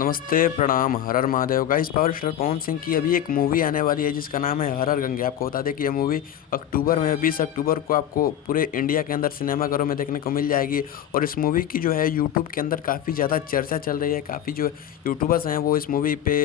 नमस्ते, प्रणाम, हर हर Mahadev. Guys, power star Pawan Singh की अभी एक मूवी आने वाली है जिसका नाम है हर हर गंगे। आपको बता दें कि ये मूवी अक्टूबर में 20 अक्टूबर को आपको पूरे इंडिया के अंदर सिनेमाघरों में देखने को मिल जाएगी। और इस मूवी की जो है यूट्यूब के अंदर काफ़ी ज़्यादा चर्चा चल रही है। काफ़ी जो यूट्यूबर्स हैं वो इस मूवी पे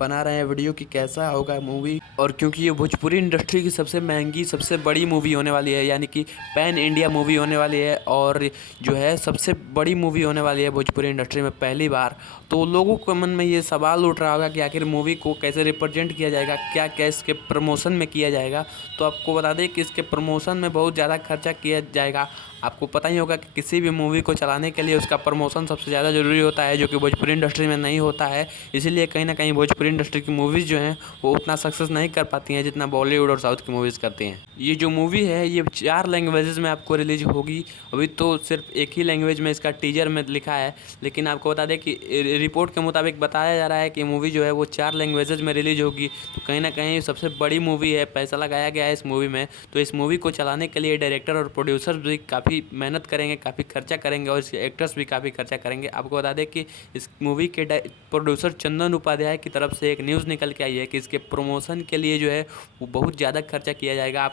बना रहे हैं वीडियो कि कैसा होगा मूवी। और क्योंकि ये भोजपुरी इंडस्ट्री की सबसे महंगी, सबसे बड़ी मूवी होने वाली है, यानी कि पैन इंडिया मूवी होने वाली है और जो है सबसे बड़ी मूवी होने वाली है भोजपुरी इंडस्ट्री में पहली बार। तो लोगों के मन में ये सवाल उठ रहा होगा कि आखिर मूवी को कैसे रिप्रेजेंट किया जाएगा, क्या क्या इसके प्रमोशन में किया जाएगा। तो आपको बता दें कि इसके प्रमोशन में बहुत ज़्यादा खर्चा किया जाएगा। आपको पता ही होगा कि किसी भी मूवी को चलाने के लिए उसका प्रमोशन सबसे ज़्यादा ज़रूरी होता है, जो कि भोजपुरी इंडस्ट्री में नहीं होता है। इसीलिए कहीं ना कहीं भोजपुरी इंडस्ट्री की मूवीज़ जो हैं वो उतना सक्सेस नहीं कर पाती हैं जितना बॉलीवुड और साउथ की मूवीज़ करती हैं। ये जो मूवी है ये 4 लैंग्वेजेस में आपको रिलीज होगी। अभी तो सिर्फ एक ही लैंग्वेज में इसका टीजर में लिखा है, लेकिन आपको बता दें कि रिपोर्ट के मुताबिक बताया जा रहा है कि मूवी जो है वो 4 लैंग्वेजेस में रिलीज होगी। तो कहीं ना कहीं सबसे बड़ी मूवी है, पैसा लगाया गया है इस मूवी में। तो इस मूवी को चलाने के लिए डायरेक्टर और प्रोड्यूसर भी काफ़ी मेहनत करेंगे, काफ़ी खर्चा करेंगे और इसके एक्टर्स भी काफ़ी खर्चा करेंगे। आपको बता दें कि इस मूवी के प्रोड्यूसर चंदन उपाध्याय की तरफ से एक न्यूज़ निकल के आई है कि इसके प्रमोशन के लिए जो है वो बहुत ज़्यादा खर्चा किया जाएगा।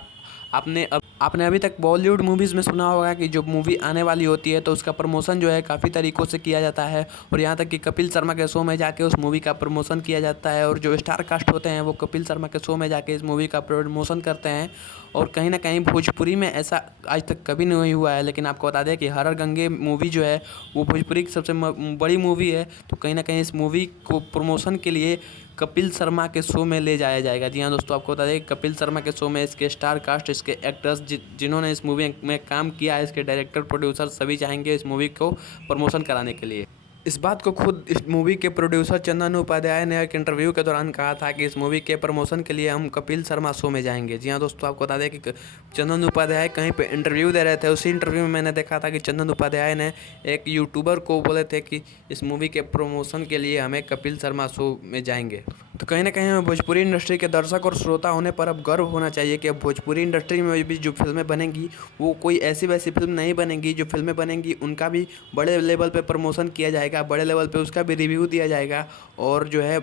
आपने अभी तक बॉलीवुड मूवीज़ में सुना होगा कि जो मूवी आने वाली होती है तो उसका प्रमोशन जो है काफ़ी तरीक़ों से किया जाता है। और यहाँ तक कि कपिल शर्मा के शो में जाके उस मूवी का प्रमोशन किया जाता है और जो स्टार कास्ट होते हैं वो कपिल शर्मा के शो में जाके इस मूवी का प्रमोशन करते हैं। और कहीं ना कहीं भोजपुरी में ऐसा आज तक कभी नहीं हुआ है। लेकिन आपको बता दें कि हर हर गंगे मूवी जो है वो भोजपुरी की सबसे बड़ी मूवी है। तो कहीं ना कहीं इस मूवी को प्रमोशन के लिए कपिल शर्मा के शो में ले जाया जाएगा। जी हाँ दोस्तों, आपको बता दें कपिल शर्मा के शो में इसके स्टार कास्ट, इसके एक्टर्स जिन्होंने इस मूवी में काम किया है, इसके डायरेक्टर, प्रोड्यूसर सभी चाहेंगे इस मूवी को प्रमोशन कराने के लिए। इस बात को खुद इस मूवी के प्रोड्यूसर चंदन उपाध्याय ने एक इंटरव्यू के दौरान कहा था कि इस मूवी के प्रमोशन के लिए हम कपिल शर्मा शो में जाएंगे। जी हाँ दोस्तों, आपको बता दें कि चंदन उपाध्याय कहीं पे इंटरव्यू दे रहे थे। उसी इंटरव्यू में मैंने देखा था कि चंदन उपाध्याय ने एक यूट्यूबर को बोले थे कि इस मूवी के प्रमोशन के लिए हमें कपिल शर्मा शो में जाएंगे। तो कहीं ना कहीं हमें भोजपुरी इंडस्ट्री के दर्शक और श्रोता होने पर अब गर्व होना चाहिए कि अब भोजपुरी इंडस्ट्री में भी जो फिल्में बनेंगी वो कोई ऐसी वैसी फिल्म नहीं बनेंगी। जो फिल्में बनेंगी उनका भी बड़े लेवल पे प्रमोशन किया जाएगा, बड़े लेवल पे उसका भी रिव्यू दिया जाएगा। और जो है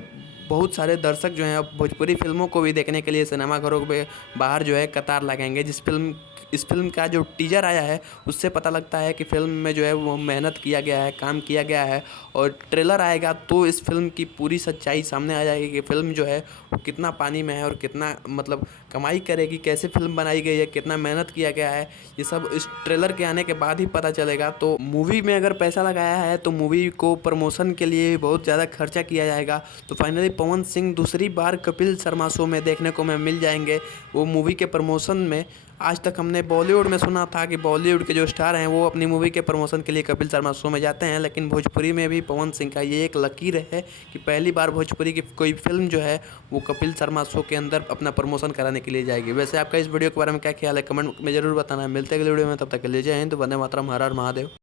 बहुत सारे दर्शक जो हैं अब भोजपुरी फिल्मों को भी देखने के लिए सिनेमाघरों पे बाहर जो है कतार लगाएंगे। इस फिल्म का जो टीजर आया है उससे पता लगता है कि फिल्म में जो है वो मेहनत किया गया है, काम किया गया है। और ट्रेलर आएगा तो इस फिल्म की पूरी सच्चाई सामने आ जाएगी कि फिल्म जो है वो कितना पानी में है और कितना मतलब कमाई करेगी, कैसे फिल्म बनाई गई है, कितना मेहनत किया गया है। ये सब इस ट्रेलर के आने के बाद ही पता चलेगा। तो मूवी में अगर पैसा लगाया है तो मूवी को प्रमोशन के लिए बहुत ज़्यादा खर्चा किया जाएगा। तो फाइनली पवन सिंह दूसरी बार कपिल शर्मा शो में देखने को मैं मिल जाएंगे वो मूवी के प्रमोशन में। आज तक हमने बॉलीवुड में सुना था कि बॉलीवुड के जो स्टार हैं वो अपनी मूवी के प्रमोशन के लिए कपिल शर्मा शो में जाते हैं, लेकिन भोजपुरी में भी पवन सिंह का ये एक लकीर है कि पहली बार भोजपुरी की कोई फिल्म जो है वो कपिल शर्मा शो के अंदर अपना प्रमोशन कराने के लिए जाएगी। वैसे आपका इस वीडियो के बारे में क्या ख्याल है, कमेंट में ज़रूर बताना। मिलते हैं अगले वीडियो में, तब तक के लिए जय हिंद, वंदे मातरम, हर हर महादेव।